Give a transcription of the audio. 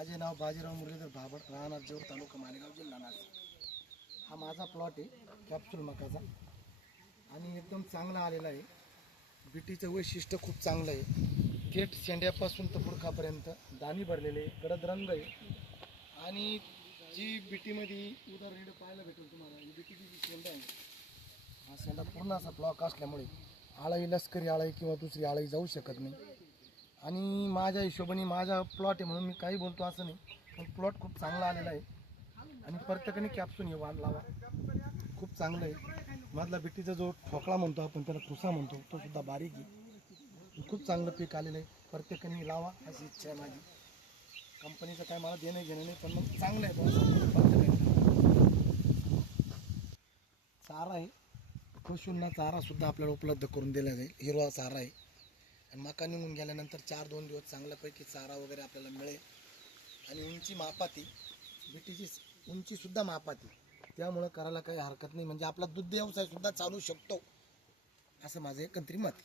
माझे नाव बाजीराव मुरलीधर भाबड, राहणार जेऊर, तालुका मालेगाव, जिल्हा नाशिक. हा माझा प्लॉट आहे कॅप्सूल मकाचा आणि एकदम चांगला आलेला आहे. बीटीचं वैशिष्ट्य खूप चांगलं आहे. थेट शेंड्यापासून तर पुडकापर्यंत दाणी भरलेले आहे, गडद रंग आहे. आणि जी बीटीमध्ये उदाहरण पाहायला भेटेल तुम्हाला, ही बीटीची जी शेंडा आहे, हा शेंडा पूर्ण असा ब्लॉक असल्यामुळे आळाई, लष्करी आळाई किंवा दुसरी आळाई जाऊ शकत नाही. आणि माझ्या हिशोबाने माझा प्लॉट आहे म्हणून मी काही बोलतो असं नाही, पण प्लॉट खूप चांगला आलेला आहे. आणि प्रत्येकाने कॅप्सूल हे वाढ लावा, खूप चांगलं आहे. मधला बिटीचा जो ठोकळा म्हणतो आपण, त्याला कुसा म्हणतो, तो सुद्धा बारीक आहे. खूप चांगलं पीक आलेलं आहे. प्रत्येकाने लावा अशी इच्छा आहे माझी. कंपनीचं काय मला देणं घेणं नाही, पण मग चांगलं आहे प्रत्येकाने. चारा आहे, पशूंना चारा सुद्धा आपल्याला उपलब्ध करून दिला जाईल. हिरवा चारा आहे. आणि मका निघून गेल्यानंतर 4-2 दिवस चांगल्यापैकी चारा वगैरे आपल्याला मिळेल. आणि उंची मापाती, बीटीची उंचीसुद्धा मापाती, त्यामुळं करायला काही हरकत नाही. म्हणजे आपला दूध व्यवसाय सुद्धा चालू शकतो, असं माझं एकंदरीत मत.